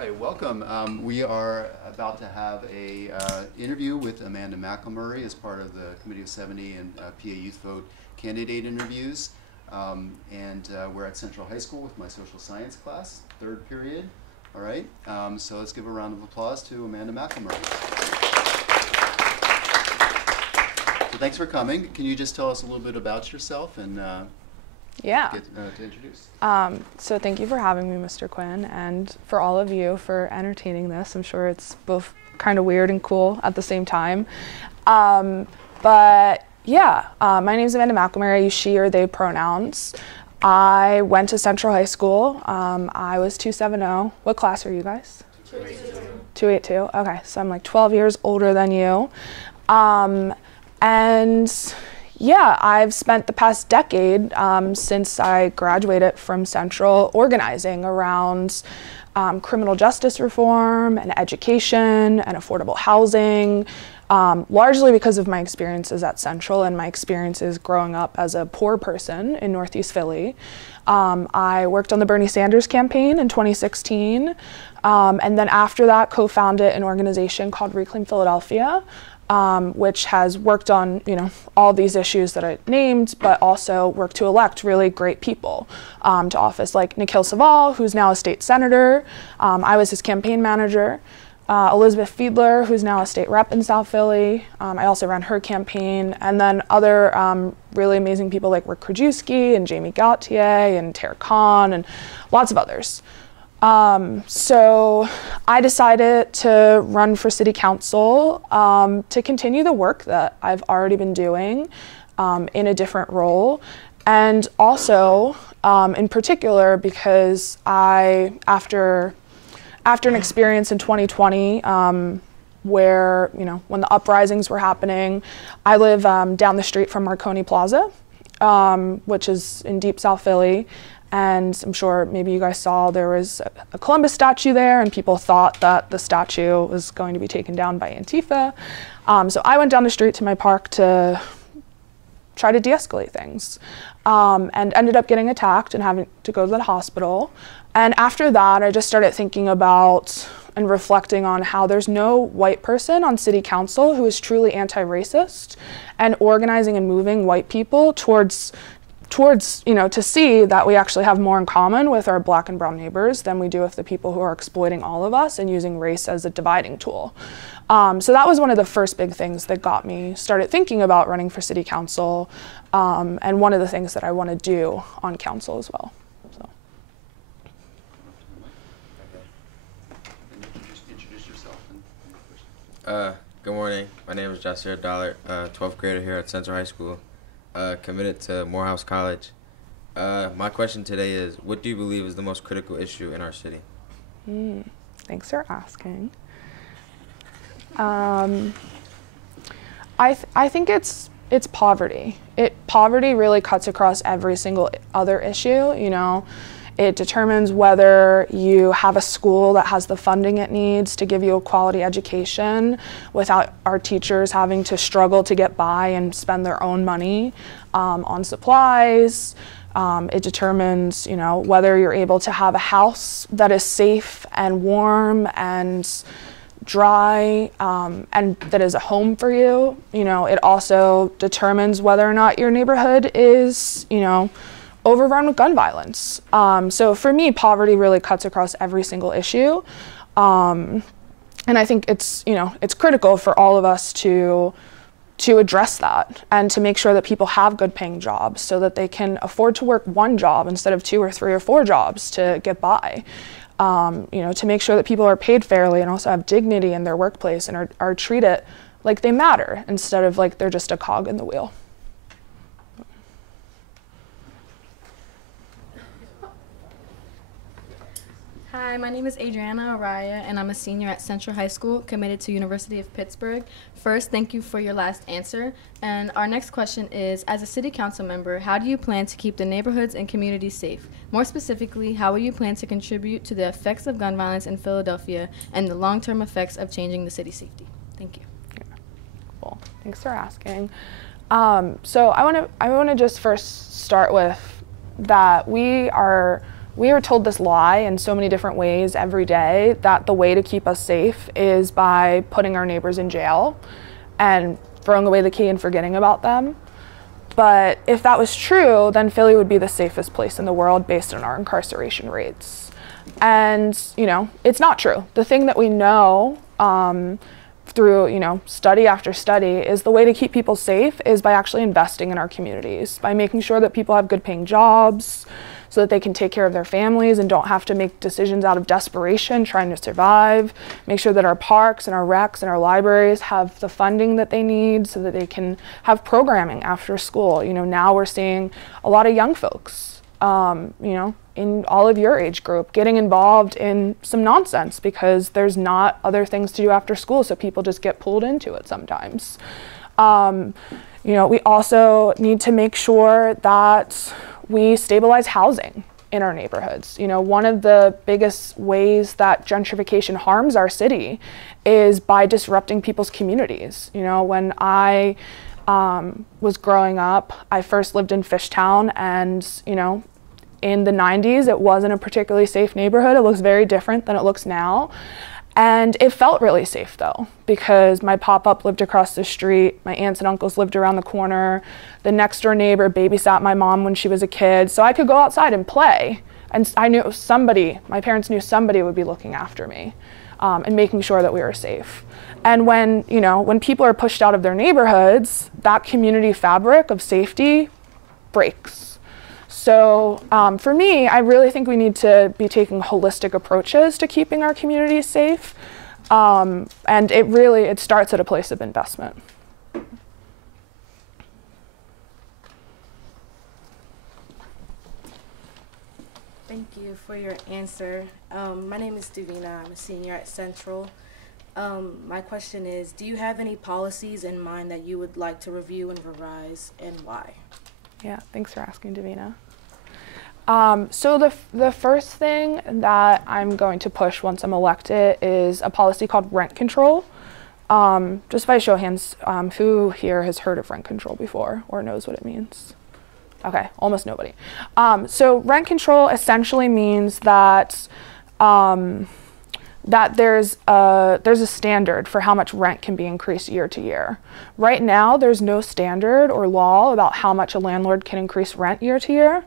right, welcome. We are about to have a interview with Amanda McElmurray as part of the Committee of 70 and PA Youth Vote candidate interviews. We're at Central High School with my social science class, third period. All right, so let's give a round of applause to Amanda McElmurray. So thanks for coming. Can you just tell us a little bit about yourself and get to introduce? So thank you for having me, Mr. Quinn, and for all of you for entertaining this. I'm sure it's both kind of weird and cool at the same time. My name is Amanda McElmurray. I use she or they pronouns. I went to Central High School. I was 270. What class are you guys? 282. 282. Okay, so I'm like 12 years older than you. I've spent the past decade since I graduated from Central organizing around criminal justice reform and education and affordable housing, largely because of my experiences at Central and my experiences growing up as a poor person in Northeast Philly. I worked on the Bernie Sanders campaign in 2016, and then after that co-founded an organization called Reclaim Philadelphia, which has worked on, all these issues that I named, but also worked to elect really great people to office, like Nikhil Saval, who's now a state senator. I was his campaign manager. Elizabeth Fiedler, who's now a state rep in South Philly. I also ran her campaign. And then other really amazing people like Rick Krajewski and Jamie Gautier and Tara Khan and lots of others. So I decided to run for city council to continue the work that I've already been doing in a different role. And also, in particular, because after an experience in 2020 where, when the uprisings were happening, I live down the street from Marconi Plaza, which is in deep South Philly. And I'm sure maybe you guys saw there was a Columbus statue there, and people thought that the statue was going to be taken down by Antifa. So I went down the street to my park to try to de-escalate things, and ended up getting attacked and having to go to the hospital. And after that, I just started thinking about and reflecting on how there's no white person on city council who is truly anti-racist and organizing and moving white people towards, to see that we actually have more in common with our black and brown neighbors than we do with the people who are exploiting all of us and using race as a dividing tool. So that was one of the first big things that got me started thinking about running for city council, and one of the things that I want to do on council as well. Introduce yourself. Good morning. My name is Jasir Dollard, 12th grader here at Central High School. Committed to Morehouse College. My question today is, what do you believe is the most critical issue in our city? Thanks for asking. I think it's poverty. Poverty really cuts across every single other issue. It determines whether you have a school that has the funding it needs to give you a quality education without our teachers having to struggle to get by and spend their own money on supplies. It determines, whether you're able to have a house that is safe and warm and dry, and that is a home for you. It also determines whether or not your neighborhood is, overrun with gun violence. So for me, poverty really cuts across every single issue. And I think it's critical for all of us to address that and to make sure that people have good paying jobs so that they can afford to work one job instead of 2 or 3 or 4 jobs to get by. To make sure that people are paid fairly and also have dignity in their workplace and are treated like they matter instead of like they're just a cog in the wheel. Hi, my name is Adriana Araya, and I'm a senior at Central High School, committed to University of Pittsburgh. First, thank you for your last answer. And our next question is, as a city council member, how do you plan to keep the neighborhoods and communities safe? More specifically, how will you plan to contribute to the effects of gun violence in Philadelphia and the long-term effects of changing the city's safety? Thank you. Cool. Thanks for asking. So I want to just first start with that we are we are told this lie in so many different ways every day that the way to keep us safe is by putting our neighbors in jail and throwing away the key and forgetting about them. But if that was true, then Philly would be the safest place in the world based on our incarceration rates. And, you know, it's not true. The thing that we know through, you know, study after study is the way to keep people safe is by actually investing in our communities, by making sure that people have good paying jobs so that they can take care of their families and don't have to make decisions out of desperation trying to survive, make sure that our parks and our recs and our libraries have the funding that they need so that they can have programming after school. You know, now we're seeing a lot of young folks, you know, in all of your age group getting involved in some nonsense because there's not other things to do after school, so people just get pulled into it sometimes. You know, we also need to make sure that we stabilize housing in our neighborhoods. You know, one of the biggest ways that gentrification harms our city is by disrupting people's communities. You know, when I was growing up, I first lived in Fishtown, and, you know, in the 90s, it wasn't a particularly safe neighborhood. It looks very different than it looks now. And it felt really safe though, because my pop-up lived across the street, my aunts and uncles lived around the corner, the next door neighbor babysat my mom when she was a kid, so I could go outside and play. And I knew somebody, my parents knew somebody would be looking after me and making sure that we were safe. And when, you know, when people are pushed out of their neighborhoods, that community fabric of safety breaks. So for me, I really think we need to be taking holistic approaches to keeping our communities safe. And it starts at a place of investment. Thank you for your answer. My name is Davina. I'm a senior at Central. My question is, do you have any policies in mind that you would like to review and revise, and why? Yeah, thanks for asking, Davina. So the first thing that I'm going to push once I'm elected is a policy called rent control. Just by show of hands, who here has heard of rent control before or knows what it means? Okay, almost nobody. So rent control essentially means that that there's a standard for how much rent can be increased year to year. Right now, there's no standard or law about how much a landlord can increase rent year to year.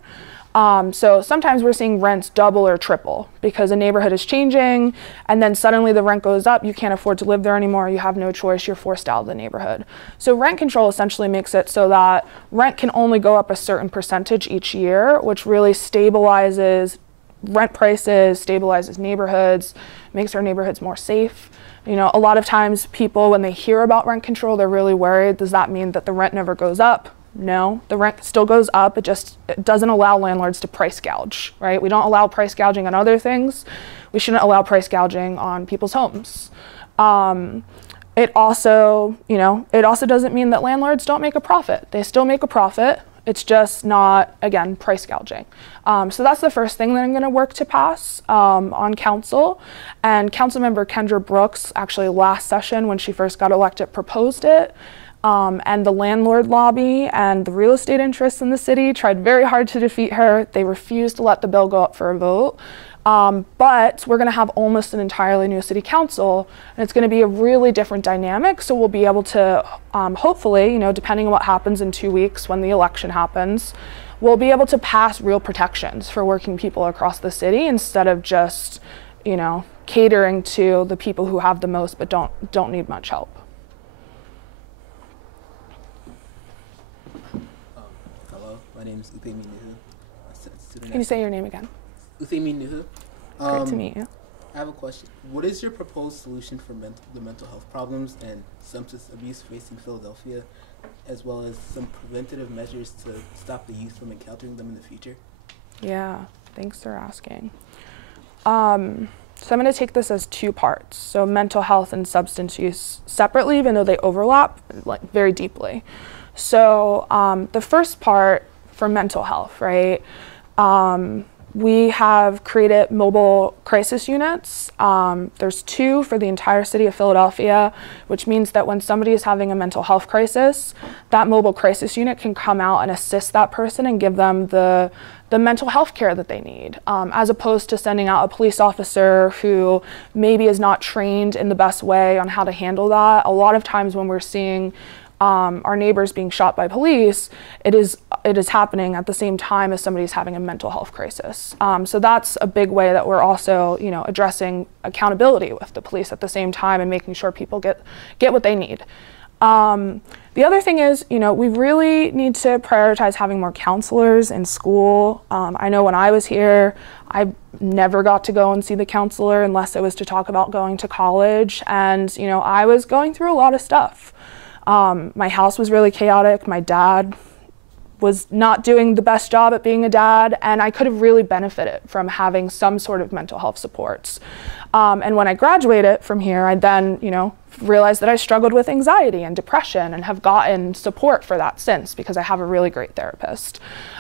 So sometimes we're seeing rents double or triple because a neighborhood is changing and then suddenly the rent goes up, you can't afford to live there anymore, you have no choice, you're forced out of the neighborhood. So rent control essentially makes it so that rent can only go up a certain percentage each year, which really stabilizes rent prices, stabilizes neighborhoods, makes our neighborhoods more safe. You know, a lot of times people, when they hear about rent control, they're really worried. Does that mean that the rent never goes up? No, the rent still goes up. It doesn't allow landlords to price gouge, right? We don't allow price gouging on other things. We shouldn't allow price gouging on people's homes. It also doesn't mean that landlords don't make a profit. They still make a profit. It's just not, again, price gouging. So that's the first thing that I'm going to work to pass on council. And Councilmember Kendra Brooks, actually last session when she first got elected, proposed it. And the landlord lobby and the real estate interests in the city tried very hard to defeat her. They refused to let the bill go up for a vote. But we're going to have almost an entirely new city council, and it's going to be a really different dynamic. So we'll be able to, hopefully, you know, depending on what happens in 2 weeks when the election happens, we'll be able to pass real protections for working people across the city instead of just, you know, catering to the people who have the most but don't need much help. Hello, my name is Uthemi Nuhu. Can you say your name again? Uthemi Nuhu. Great to meet you. I have a question. What is your proposed solution for the mental health problems and substance abuse facing Philadelphia, as well as some preventative measures to stop the youth from encountering them in the future? Yeah, thanks for asking. So I'm going to take this as two parts. So mental health and substance use separately, even though they overlap like very deeply. So the first part for mental health, right? We have created mobile crisis units. There's 2 for the entire city of Philadelphia, which means that when somebody is having a mental health crisis, that mobile crisis unit can come out and assist that person and give them the the mental health care that they need, as opposed to sending out a police officer who maybe is not trained in the best way on how to handle that. A lot of times when we're seeing our neighbors being shot by police, it is happening at the same time as somebody's having a mental health crisis. So that's a big way that we're also, addressing accountability with the police at the same time and making sure people get what they need. The other thing is, we really need to prioritize having more counselors in school. I know when I was here, I never got to go and see the counselor unless it was to talk about going to college. And, I was going through a lot of stuff. My house was really chaotic. My dad was not doing the best job at being a dad, and I could have really benefited from having some sort of mental health supports. And when I graduated from here, I then, realized that I struggled with anxiety and depression and have gotten support for that since, because I have a really great therapist.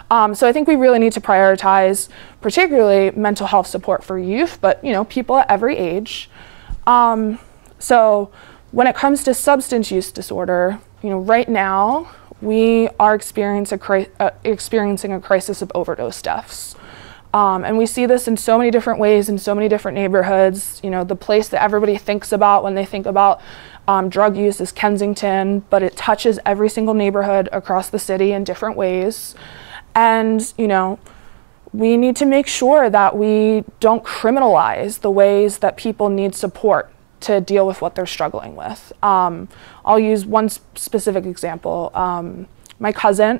So I think we really need to prioritize particularly mental health support for youth, but, people at every age. So when it comes to substance use disorder, right now we are experiencing a crisis of overdose deaths. And we see this in so many different ways in so many different neighborhoods. The place that everybody thinks about when they think about drug use is Kensington, but it touches every single neighborhood across the city in different ways. And, we need to make sure that we don't criminalize the ways that people need support to deal with what they're struggling with. I'll use one specific example. My cousin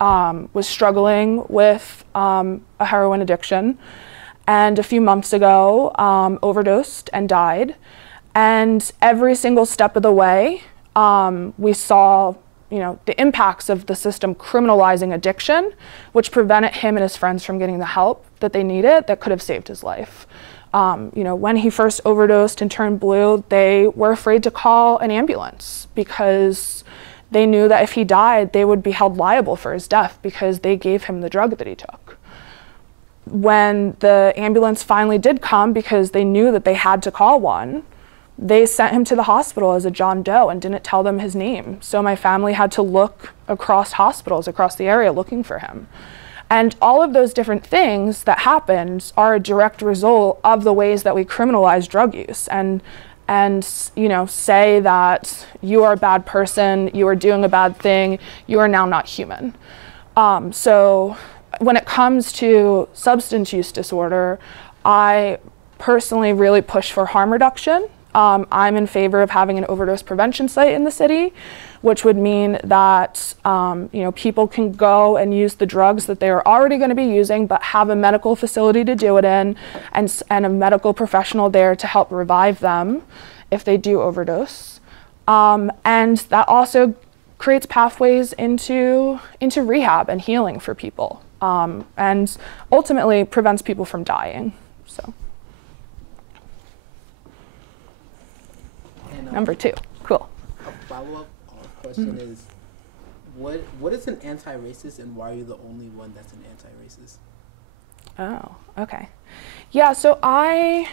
was struggling with a heroin addiction, and a few months ago overdosed and died. And every single step of the way, we saw the impacts of the system criminalizing addiction, which prevented him and his friends from getting the help that they needed that could have saved his life. When he first overdosed and turned blue, they were afraid to call an ambulance because they knew that if he died, they would be held liable for his death because they gave him the drug that he took. When the ambulance finally did come, because they knew that they had to call one, they sent him to the hospital as a John Doe and didn't tell them his name. So my family had to look across hospitals across the area looking for him. And all of those different things that happened are a direct result of the ways that we criminalize drug use and say that you are a bad person, you are doing a bad thing, you are now not human. So when it comes to substance use disorder, I personally really push for harm reduction. I'm in favor of having an overdose prevention site in the city, which would mean that people can go and use the drugs that they are already going to be using, but have a medical facility to do it in, and a medical professional there to help revive them if they do overdose. And that also creates pathways into rehab and healing for people, and ultimately prevents people from dying. So. Number two, cool. A follow-up question is, what is an anti-racist, and why are you the only one that's an anti-racist? Oh, okay. Yeah, so I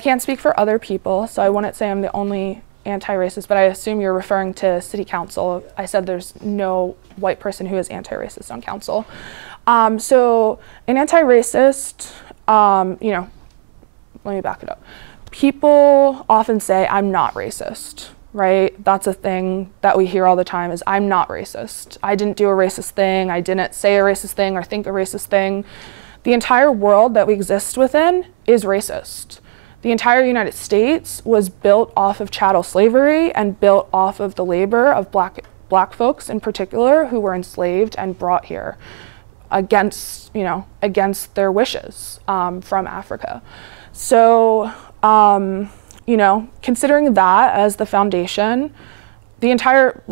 can't speak for other people, so I wouldn't say I'm the only anti-racist, but I assume you're referring to city council. I said there's no white person who is anti-racist on council. So an anti-racist, let me back it up. People often say, I'm not racist, right? That's a thing that we hear all the time is, I'm not racist. I didn't do a racist thing. I didn't say a racist thing or think a racist thing. The entire world that we exist within is racist. The entire United States was built off of chattel slavery and built off of the labor of black folks in particular who were enslaved and brought here against their wishes from Africa. So, considering that as the foundation, the entire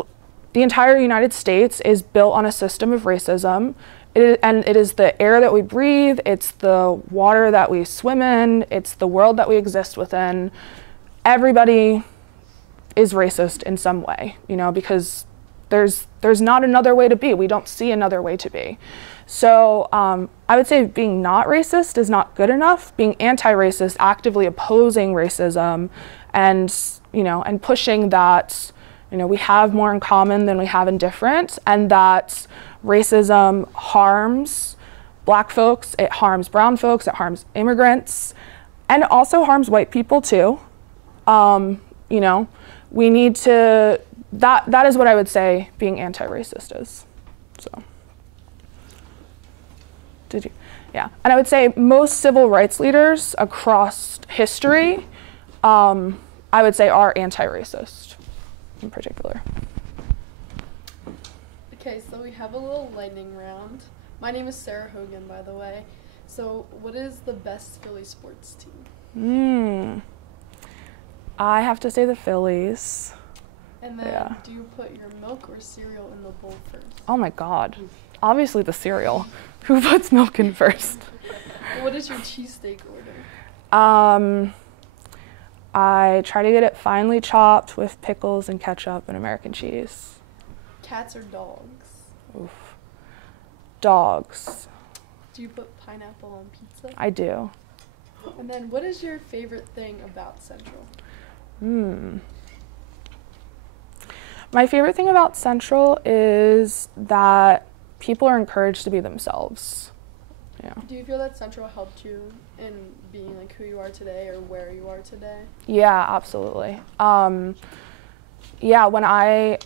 United States is built on a system of racism. It is the air that we breathe, it's the water that we swim in, it's the world that we exist within. Everybody is racist in some way, because there's not another way to be. We don't see another way to be. So I would say being not racist is not good enough. Being anti-racist, actively opposing racism, and pushing that we have more in common than we have in different, and that racism harms Black folks, it harms brown folks, it harms immigrants, and it also harms white people too. We need to, that is what I would say being anti-racist is. So, yeah. And I would say most civil rights leaders across history, I would say are anti-racist in particular. Okay, so we have a little lightning round. My name is Sarah Hogan, by the way. So what is the best Philly sports team? I have to say the Phillies. And then do you put your milk or cereal in the bowl first? Oh my God. Obviously the cereal. Who puts milk in first? What is your cheesesteak order? I try to get it finely chopped with pickles and ketchup and American cheese. Cats or dogs? Oof. Dogs. Do you put pineapple on pizza? I do. And then what is your favorite thing about Central? My favorite thing about Central is that people are encouraged to be themselves. Yeah. Do you feel that Central helped you in being like who you are today or where you are today? Yeah, absolutely. Yeah, when I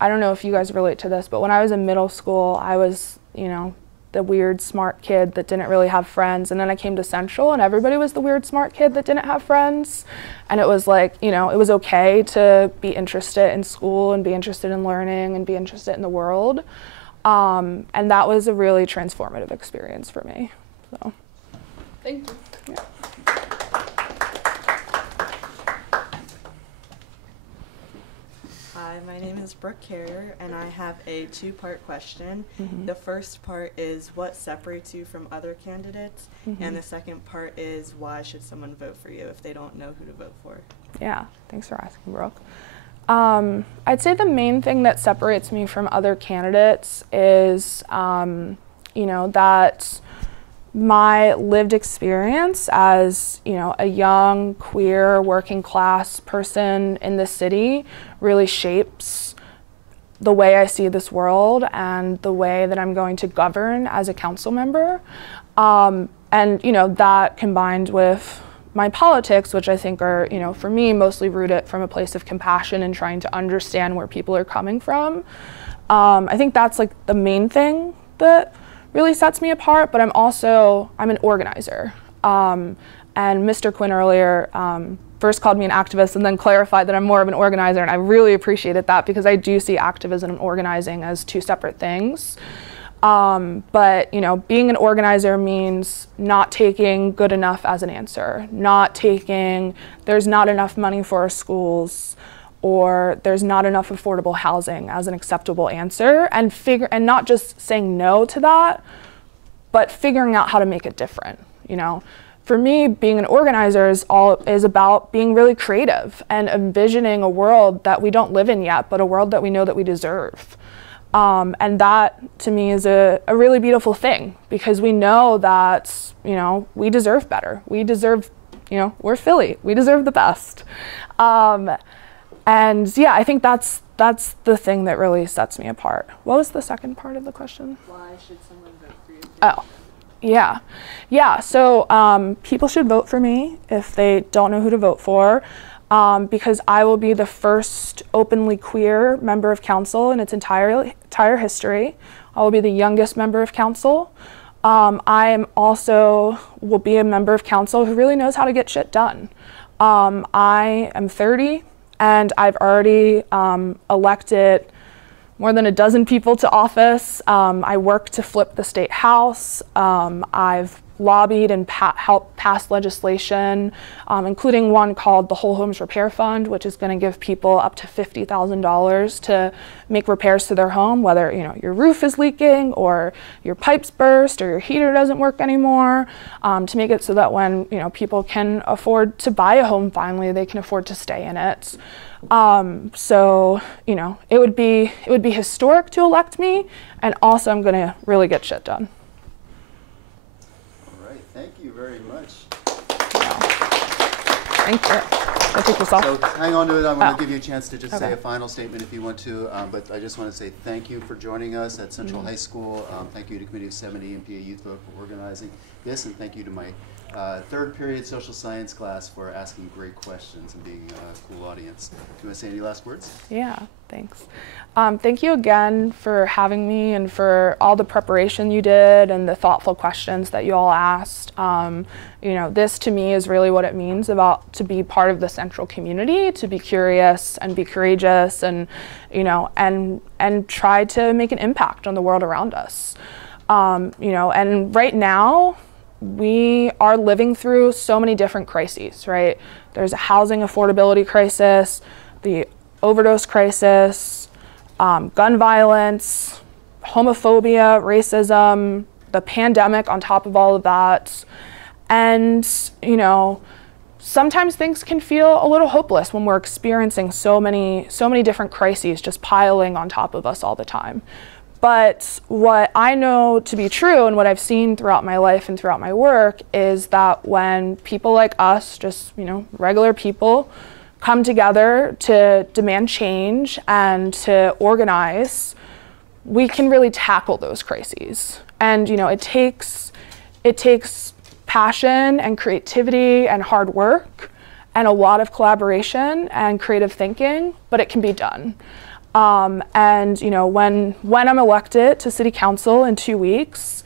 don't know if you guys relate to this, but when I was in middle school, I was, the weird smart kid that didn't really have friends, and then I came to Central and everybody was the weird smart kid that didn't have friends, and it was like, it was okay to be interested in school and be interested in learning and be interested in the world, and that was a really transformative experience for me. So thank you. Yeah. Hi, my name is Brooke Carrier, and I have a two-part question. The first part is what separates you from other candidates, and the second part is why should someone vote for you if they don't know who to vote for? Yeah, thanks for asking, Brooke. I'd say the main thing that separates me from other candidates is, that my lived experience as, a young, queer, working class person in the city really shapes the way I see this world and the way that I'm going to govern as a council member. And, that combined with my politics, which I think are, for me, mostly rooted from a place of compassion and trying to understand where people are coming from. I think that's like the main thing that really sets me apart, but I'm an organizer. And Mr. Quinn earlier first called me an activist and then clarified that I'm more of an organizer, and I really appreciated that because I do see activism and organizing as two separate things. But being an organizer means not taking good enough as an answer, there's not enough money for our schools, or there's not enough affordable housing as an acceptable answer, and not just saying no to that, but figuring out how to make it different. For me, being an organizer is about being really creative and envisioning a world that we don't live in yet, but a world that we know that we deserve. And that, to me, is a really beautiful thing, because we know that, we deserve better. We deserve, we're Philly. We deserve the best. And yeah, I think that's the thing that really sets me apart. What was the second part of the question? Why should someone vote for you? Oh, yeah. Yeah, so people should vote for me if they don't know who to vote for, because I will be the first openly queer member of council in its entire history. I will be the youngest member of council. I will be a member of council who really knows how to get shit done. I am 30. And I've already elected more than a dozen people to office. I work to flip the state house. I've lobbied and helped pass legislation, including one called the Whole Homes Repair Fund, which is going to give people up to $50,000 to make repairs to their home, whether your roof is leaking or your pipes burst or your heater doesn't work anymore, to make it so that when people can afford to buy a home finally, they can afford to stay in it. So it would be historic to elect me, and also I'm going to really get shit done. All right, thank you very much. Thank you. I'll take this off. So hang on to it. I'm going Oh. to give you a chance to just say Okay. a final statement if you want to. But I just want to say thank you for joining us at Central High School. Thank you to Committee of 70 and PA Youth Vote for organizing this. And thank you to my third period social science class for asking great questions and being a cool audience. Do you want to say any last words? Yeah, thanks. Thank you again for having me and for all the preparation you did and the thoughtful questions that you all asked. You know, this to me is really what it means about to be part of the Central community, to be curious and be courageous and, you know, and try to make an impact on the world around us. You know, and right now, we are living through so many different crises, right? There's a housing affordability crisis, the overdose crisis, gun violence, homophobia, racism, the pandemic on top of all of that. And, you know, sometimes things can feel a little hopeless when we're experiencing so many different crises just piling on top of us all the time. But what I know to be true and what I've seen throughout my life and throughout my work is that when people like us, just, you know, regular people, come together to demand change and to organize, we can really tackle those crises. And, you know, it takes passion and creativity and hard work and a lot of collaboration and creative thinking, but it can be done. And, you know, when I'm elected to City Council in 2 weeks,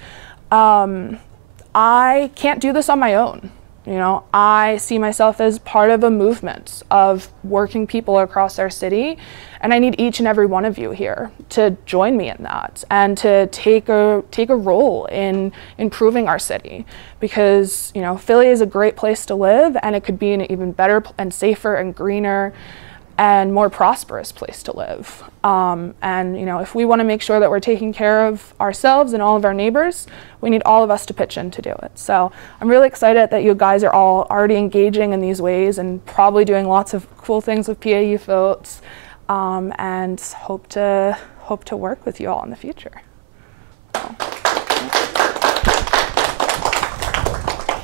I can't do this on my own. You know, I see myself as part of a movement of working people across our city, and I need each and every one of you here to join me in that and to take a role in improving our city, because, you know, Philly is a great place to live, and it could be an even better and safer and greener and more prosperous place to live. And, you know, if we want to make sure that we're taking care of ourselves and all of our neighbors, we need all of us to pitch in to do it. So I'm really excited that you guys are all already engaging in these ways and probably doing lots of cool things with PA Youth Votes, and hope to work with you all in the future. So.